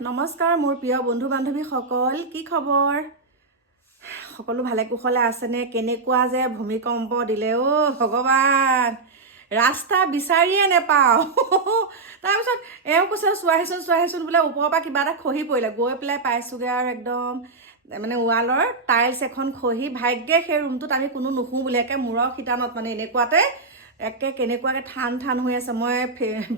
নমস্কাৰ মোৰ প্ৰিয় বন্ধু বান্ধৱীসকল কি খবৰ? সকলো ভালে কুশলে আছেনে? কেনেকুৱা যে ভূমিকম্প দিলে অ' ভগৱান! ৰাস্তা বিচাৰিয়ে নেপাওঁ। তাৰপিছত এওঁ কৈছে চোৱাহিচোন চোৱাহিচোন বোলে ওপৰৰ পৰা কিবা এটা খহি পৰিলে। গৈ পেলাই পাইছোগৈ আৰু একদম মানে ৱালৰ টাইলছ এখন খহি ভাগ্যে সেই ৰুমটোত আমি কোনো নুশোঁ বুলি একে মূৰৰ শিতানত মানে এনেকুৱাতে একে কেনেকুৱাকৈ ঠান ঠান হৈ আছে। মই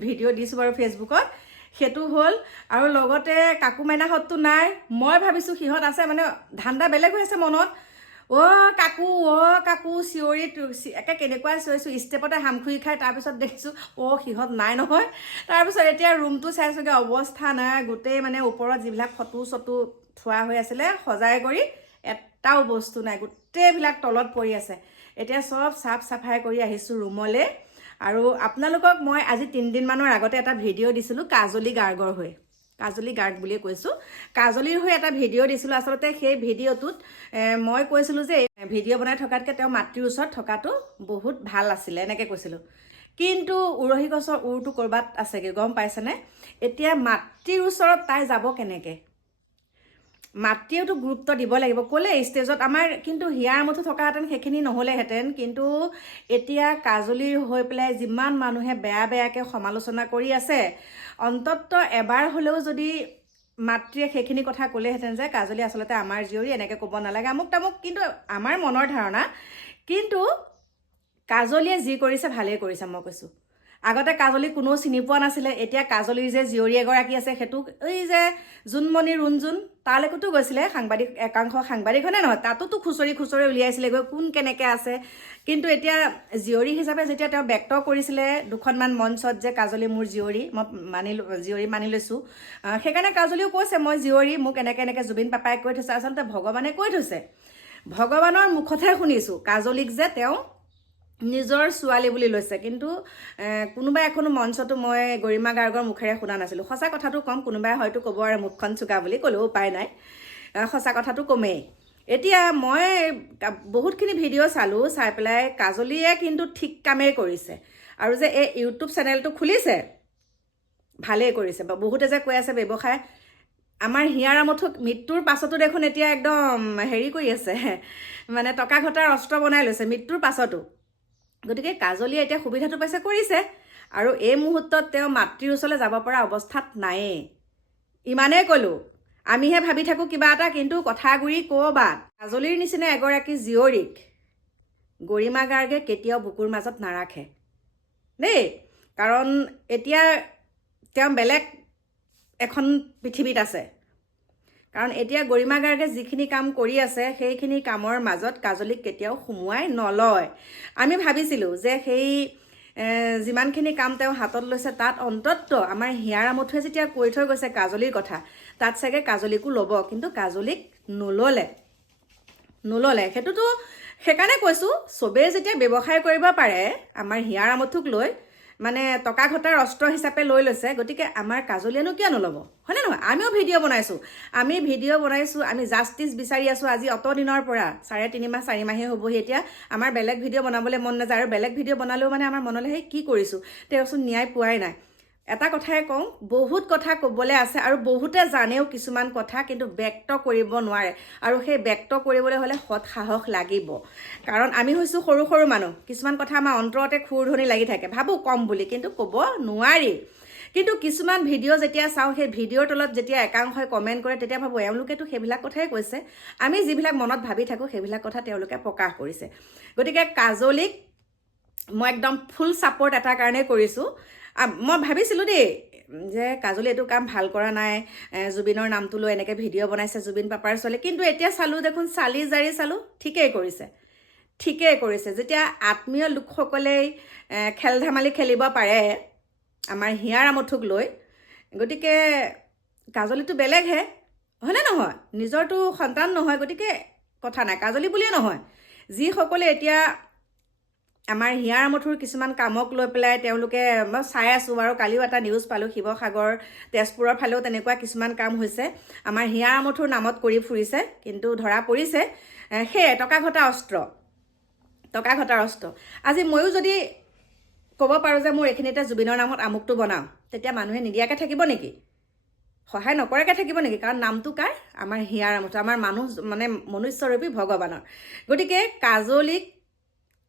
ভিডিঅ' দিছোঁ বাৰু ফেচবুকত। সেইটো হ'ল। আৰু লগতে কাকু মাইনাহঁততো নাই। মই ভাবিছোঁ সিহঁত আছে মানে ধান্দা বেলেগ হৈ আছে মনত। অ' কাকু অ' কাকু চিঞৰি একে কেনেকুৱা চিঞৰিছোঁ। ষ্টেপতে হামখুৰি খাই তাৰপিছত দেখিছোঁ অ' সিহঁত নাই নহয়। তাৰপিছত এতিয়া ৰুমটো চাইছোগৈ অৱস্থা নাই। গোটেই মানে ওপৰত যিবিলাক ফটো চটো থোৱা হৈ আছিলে সজাই কৰি এটাও বস্তু নাই। গোটেইবিলাক তলত পৰি আছে। এতিয়া চব চাফ চাফাই কৰি আহিছোঁ ৰুমলৈ। আৰু আপোনালোকক মই আজি তিনিদিনমানৰ আগতে এটা ভিডিঅ' দিছিলোঁ কাজলী গাৰ্গৰ হৈ। কাজলী গাৰ্গ বুলিয়ে কৈছোঁ। কাজলীৰ হৈ এটা ভিডিঅ' দিছিলোঁ আচলতে সেই ভিডিঅ'টোত মই কৈছিলোঁ যে ভিডিঅ' বনাই থকাতকৈ তেওঁ মাতৃৰ ওচৰত থকাটো বহুত ভাল আছিলে এনেকৈ কৈছিলোঁ। কিন্তু উৰহী গছৰ উৰটো ক'ৰবাত আছেগৈ গম পাইছেনে? এতিয়া মাতৃৰ ওচৰত তাই যাব কেনেকৈ? মাতৃয়েওতো গুৰুত্ব দিব লাগিব। ক'লে ষ্টেজত আমাৰ কিন্তু হিয়াৰ মুঠো থকাহেঁতেন সেইখিনি নহ'লেহেঁতেন। কিন্তু এতিয়া কাজলীৰ হৈ পেলাই যিমান মানুহে বেয়া বেয়াকৈ সমালোচনা কৰি আছে অন্তত এবাৰ হ'লেও যদি মাতৃয়ে সেইখিনি কথা ক'লেহেঁতেন যে কাজলী আচলতে আমাৰ জীয়ৰী এনেকৈ ক'ব নালাগে। আমুক তামুক কিন্তু আমাৰ মনৰ ধাৰণা। কিন্তু কাজলীয়ে যি কৰিছে ভালেই কৰিছে মই কৈছোঁ। আগতে কাজলী কোনেও চিনি পোৱা নাছিলে, এতিয়া কাজলীৰ যে জীয়ৰী এগৰাকী আছে সেইটো এই যে জোনমণি ৰুণজোন, তালৈকোতো গৈছিলে সাংবাদিক, একাংশ সাংবাদিকখনে নহয়? তাতোতো খুচৰি খুচৰি উলিয়াইছিলেগৈ কোন কেনেকৈ আছে? কিন্তু এতিয়া জীয়ৰী হিচাপে যেতিয়া তেওঁ ব্যক্ত কৰিছিলে দুখনমান মঞ্চত যে কাজলী মোৰ জীয়ৰী, মই মানি জীয়ৰী মানি লৈছোঁ সেইকাৰণে কাজলীও কৈছে, মই জীয়ৰী, মোক এনেকৈ এনেকৈ জুবিন পাপাই কৈ থৈছে, আচলতে ভগৱানে কৈ থৈছে। ভগৱানৰ মুখতহে শুনিছোঁ, কাজলীক যে তেওঁ নিজৰ ছোৱালী বুলি লৈছে। কিন্তু এ, কোনোবা এখনো মঞ্চতো মই গৰিমা গাৰ্গৰ মুখেৰে শুনা নাছিলোঁ। সঁচা কথাটো ক'ম কোনোবাই হয়তো ক'ব আৰু মুখখন চোকা বুলি ক'লেও উপায় নাই। সঁচা কথাটো কমেই। এতিয়া মই বহুতখিনি ভিডিঅ' চালোঁ চাই পেলাই কাজলীয়ে কিন্তু ঠিক কামেই কৰিছে। আৰু যে এই ইউটিউব চেনেলটো খুলিছে ভালেই কৰিছে। বা বহুতে যে কৈ আছে ব্যৱসায় আমাৰ হিয়াৰ আমঠুক মৃত্যুৰ পাছতো দেখোন এতিয়া একদম হেৰি কৰি আছে। মানে টকা ঘটাৰ অস্ত্ৰ বনাই লৈছে মৃত্যুৰ পাছতো। গতিকে কাজলীয়ে এতিয়া সুবিধাটো পাইছে কৰিছে। আৰু এই মুহূৰ্তত তেওঁ মাতৃৰ ওচৰলৈ যাব পৰা অৱস্থাত নায়েই। ইমানেই ক'লোঁ আমিহে ভাবি থাকোঁ কিবা এটা কিন্তু কথাগুৰি ক'ৰবাত কাজলীৰ নিচিনা এগৰাকী জীয়ৰীক গৰিমা গাৰ্গে কেতিয়াও বুকুৰ মাজত নাৰাখে। দেই কাৰণ এতিয়া তেওঁ বেলেগ এখন পৃথিৱীত আছে। কাৰণ এতিয়া গৰিমা গাৰ্গে যিখিনি কাম কৰি আছে সেইখিনি কামৰ মাজত কাজলীক কেতিয়াও সুমুৱাই নলয়। আমি ভাবিছিলোঁ যে সেই যিমানখিনি কাম তেওঁ হাতত লৈছে তাত অন্তত আমাৰ হিয়াৰ আমঠুৱে যেতিয়া কৈ থৈ গৈছে কাজলীৰ কথা তাত চাগে কাজলীকো ল'ব কিন্তু কাজলীক নল'লে। নল'লে। সেইটোতো সেইকাৰণে কৈছোঁ চবেই যেতিয়া ব্যৱসায় কৰিব পাৰে আমাৰ হিয়াৰ আমঠুক লৈ মানে টকা ঘটাৰ অস্ত্ৰ হিচাপে লৈ লৈছে গতিকে আমাৰ কাজলীয়েনো কিয় নল'ব? হয়নে নহয়? আমিও ভিডিঅ' বনাইছোঁ। আমি ভিডিঅ' বনাইছোঁ আমি জাষ্টিচ বিচাৰি আছোঁ আজি অত দিনৰ পৰা। চাৰে তিনিমাহ চাৰি মাহেই হ'বহি এতিয়া। আমাৰ বেলেগ ভিডিঅ' বনাবলৈ মন নাযায় আৰু বেলেগ ভিডিঅ' বনালেও মানে আমাৰ মনলৈ সেই কি কৰিছোঁ? তেওঁচোন ন্যায় পোৱাই নাই। এটা কথাই কওঁ বহুত কথা ক'বলৈ আছে আৰু বহুতে জানেও কিছুমান কথা কিন্তু ব্যক্ত কৰিব নোৱাৰে। আৰু সেই ব্যক্ত কৰিবলৈ হ'লে সৎ সাহস লাগিব। কাৰণ আমি হৈছোঁ সৰু সৰু মানুহ। কিছুমান কথা আমাৰ অন্তৰতে খুৰ ধনি লাগি থাকে। ভাবোঁ কম বুলি কিন্তু ক'ব নোৱাৰি। কিন্তু কিছুমান ভিডিঅ' যেতিয়া চাওঁ সেই ভিডিঅ'ৰ তলত যেতিয়া একাংশই কমেণ্ট কৰে তেতিয়া ভাবোঁ এওঁলোকেতো সেইবিলাক কথাই কৈছে। আমি যিবিলাক মনত ভাবি থাকোঁ সেইবিলাক কথা তেওঁলোকে প্ৰকাশ কৰিছে। গতিকে কাজলীক মই একদম ফুল ছাপৰ্ট এটাৰ কাৰণে কৰিছোঁ। মই ভাবিছিলোঁ দেই যে কাজলী এইটো কাম ভাল কৰা নাই জুবিনৰ নামটো লৈ এনেকৈ ভিডিঅ' বনাইছে জুবিন পাপাৰ ছোৱালী। কিন্তু এতিয়া চালোঁ দেখোন চালি জাৰি চালোঁ ঠিকেই কৰিছে। ঠিকেই কৰিছে। যেতিয়া আত্মীয় লোকসকলেই খেল ধেমালি খেলিব পাৰে আমাৰ হিয়াৰ আমঠুক লৈ গতিকে কাজলীটো বেলেগহে হয়নে নহয়? নিজৰটো সন্তান নহয় গতিকে কথা নাই। কাজলী বুলিয়ে নহয়। যিসকলে এতিয়া আমাৰ হিয়াৰ আমঠুৰ কিছুমান কামক লৈ পেলাই তেওঁলোকে মই চাই আছোঁ বাৰু কালিও এটা নিউজ পালোঁ শিৱসাগৰ তেজপুৰৰ ফালেও তেনেকুৱা কিছুমান কাম হৈছে। আমাৰ হিয়াৰ আমঠুৰ নামত কৰি ফুৰিছে কিন্তু ধৰা পৰিছে। সেয়ে টকা ঘটা অস্ত্ৰ। টকা ঘটাৰ অস্ত্ৰ। আজি ময়ো যদি ক'ব পাৰোঁ যে মোৰ এইখিনিতে জুবিনৰ নামত আমুকটো বনাওঁ তেতিয়া মানুহে নিদিয়াকৈ থাকিব নেকি? সহায় নকৰাকৈ থাকিব নেকি? কাৰণ নামটো কাৰ? আমাৰ হিয়াৰ আমঠু আমাৰ মানুহ মানে মনুষ্যৰূপী ভগৱানৰ। গতিকে কাজলীক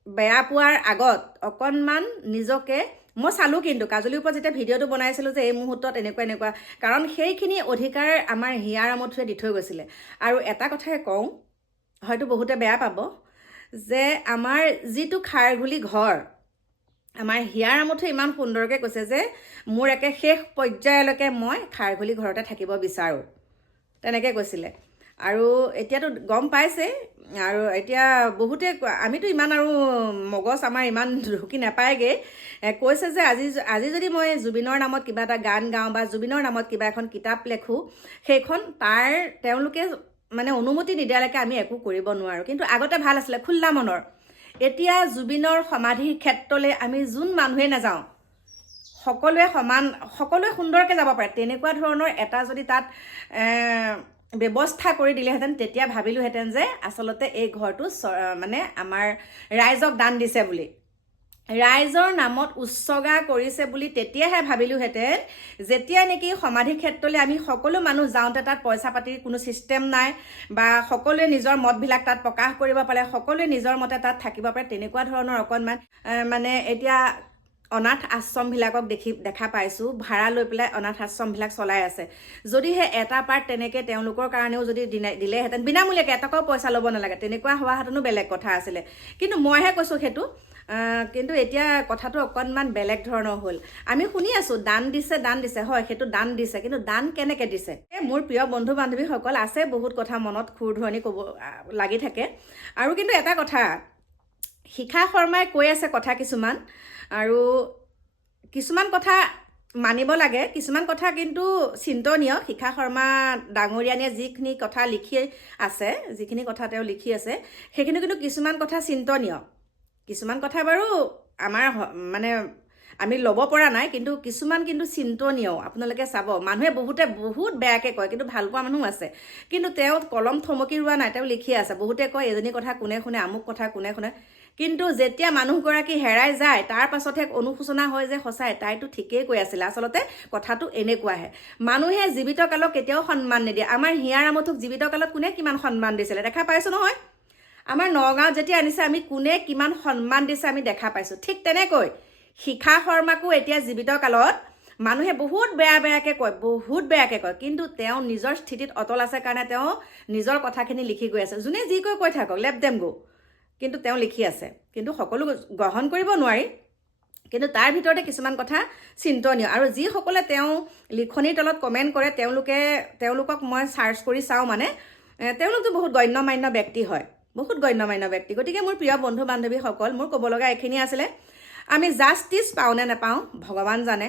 বেয়া পোৱাৰ আগত অকণমান নিজকে মই চালোঁ কিন্তু কাজলীৰ ওপৰত যেতিয়া ভিডিঅ'টো বনাইছিলোঁ যে এই মুহূৰ্তত এনেকুৱা এনেকুৱা কাৰণ সেইখিনি অধিকাৰ আমাৰ হিয়াৰ আমঠুৱে দি থৈ গৈছিলে। আৰু এটা কথাই কওঁ হয়তো বহুতে বেয়া পাব যে আমাৰ যিটো খাৰঘুলি ঘৰ আমাৰ হিয়াৰ আমঠুৱে ইমান সুন্দৰকৈ কৈছে যে মোৰ একে শেষ পৰ্যায়লৈকে মই খাৰঘুলি ঘৰতে থাকিব বিচাৰোঁ। তেনেকৈ কৈছিলে। আৰু এতিয়াতো গম পাইছে আৰু এতিয়া বহুতে আমিতো ইমান আৰু মগজ আমাৰ ইমান ঢুকি নাপায়গৈ। কৈছে যে আজি আজি যদি মই জুবিনৰ নামত কিবা এটা গান গাওঁ বা জুবিনৰ নামত কিবা এখন কিতাপ লেখোঁ সেইখন তাৰ তেওঁলোকে মানে অনুমতি নিদিয়ালৈকে আমি একো কৰিব নোৱাৰোঁ। কিন্তু আগতে ভাল আছিলে খোল্লা মনৰ। এতিয়া জুবিনৰ সমাধিৰ ক্ষেত্ৰলৈ আমি যোন মানুহে নাযাওঁ সকলোৱে সমান সকলোৱে সুন্দৰকৈ যাব পাৰে। তেনেকুৱা ধৰণৰ এটা যদি তাত ব্যৱস্থা কৰি দিলেহেঁতেন তেতিয়া ভাবিলোহেঁতেন যে আচলতে এই ঘৰটো মানে আমাৰ ৰাইজক দান দিছে বুলি। ৰাইজৰ নামত উৎসৰ্গা কৰিছে বুলি তেতিয়াহে ভাবিলোহেঁতেন যেতিয়া নেকি সমাধি ক্ষেত্ৰলৈ আমি সকলো মানুহ যাওঁতে তাত পইচা পাতিৰ কোনো ছিষ্টেম নাই বা সকলোৱে নিজৰ মতবিলাক তাত প্ৰকাশ কৰিব পাৰে সকলোৱে নিজৰ মতে তাত থাকিব পাৰে তেনেকুৱা ধৰণৰ অকণমান মানে এতিয়া অনাথ আশ্ৰমবিলাকক দেখি দেখা পাইছোঁ। ভাড়া লৈ পেলাই অনাথ আশ্ৰমবিলাক চলাই আছে। যদিহে এটা পাৰ্ট তেনেকৈ তেওঁলোকৰ কাৰণেও যদি দিনে দিলেহেঁতেন বিনামূলীয়াকৈ এটকাও পইচা ল'ব নালাগে। তেনেকুৱা হোৱাহেঁতেনো বেলেগ কথা আছিলে। কিন্তু মইহে কৈছোঁ সেইটো। কিন্তু এতিয়া কথাটো অকণমান বেলেগ ধৰণৰ হ'ল। আমি শুনি আছোঁ দান দিছে দান দিছে। হয় সেইটো দান দিছে কিন্তু দান কেনেকৈ দিছে? এই মোৰ প্ৰিয় বন্ধু বান্ধৱীসকল আছে বহুত কথা মনত খুৰ ধৰণি ক'ব লাগি থাকে। আৰু কিন্তু এটা কথা শিখা শৰ্মাই কৈ আছে কথা কিছুমান। আৰু কিছুমান কথা মানিব লাগে কিছুমান কথা কিন্তু চিন্তনীয়। শিখা শৰ্মা ডাঙৰীয়ানীয়ে যিখিনি কথা লিখি আছে যিখিনি কথা তেওঁ লিখি আছে সেইখিনি কিন্তু কিছুমান কথা চিন্তনীয়। কিছুমান কথা বাৰু আমাৰ মানে আমি ল'ব পৰা নাই কিন্তু কিছুমান কিন্তু চিন্তনীয়। আপোনালোকে চাব মানুহে বহুতে বহুত বেয়াকৈ কয় কিন্তু ভাল পোৱা মানুহ আছে। কিন্তু তেওঁ কলম থমকি ৰোৱা নাই তেওঁ লিখি আছে। বহুতে কয় এজনী কথা কোনে শুনে আমুক কথা কোনে শুনে। কিন্তু যেতিয়া মানুহগৰাকী হেৰাই যায় তাৰ পাছতহে অনুশোচনা হয় যে সঁচাই তাইতো ঠিকেই কৈ আছিলে। আচলতে কথাটো এনেকুৱাহে। মানুহে জীৱিত কালক কেতিয়াও সন্মান নিদিয়ে। আমাৰ হিয়াৰ আমঠুক জীৱিত কালত কোনে কিমান সন্মান দিছিলে? দেখা পাইছোঁ নহয়? আমাৰ নগাঁৱত যেতিয়া আনিছে আমি কোনে কিমান সন্মান দিছে আমি দেখা পাইছোঁ। ঠিক তেনেকৈ শিখা শৰ্মাকো এতিয়া জীৱিত কালত মানুহে বহুত বেয়া বেয়াকৈ কয় বহুত বেয়াকৈ কয়। কিন্তু তেওঁ নিজৰ স্থিতিত অটল আছে কাৰণে তেওঁ নিজৰ কথাখিনি লিখি গৈ আছে। যোনে যি কৈ কৈ থাকক। লেপ দেম গো। কিন্তু তেওঁ লিখি আছে। কিন্তু সকলো গ্ৰহণ কৰিব নোৱাৰি। কিন্তু তাৰ ভিতৰতে কিছুমান কথা চিন্তনীয়। আৰু যিসকলে তেওঁ লিখনিৰ তলত কমেণ্ট কৰে তেওঁলোকে তেওঁলোকক মই চাৰ্চ কৰি চাওঁ মানে তেওঁলোকতো বহুত গণ্যমান্য ব্যক্তি হয়। বহুত গণ্যমান্য ব্যক্তি। গতিকে মোৰ প্ৰিয় বন্ধু বান্ধৱীসকল মোৰ ক'ব লগা এইখিনি আছিলে আমি জাষ্টিচ পাওঁ নে নাপাওঁ ভগৱান জানে।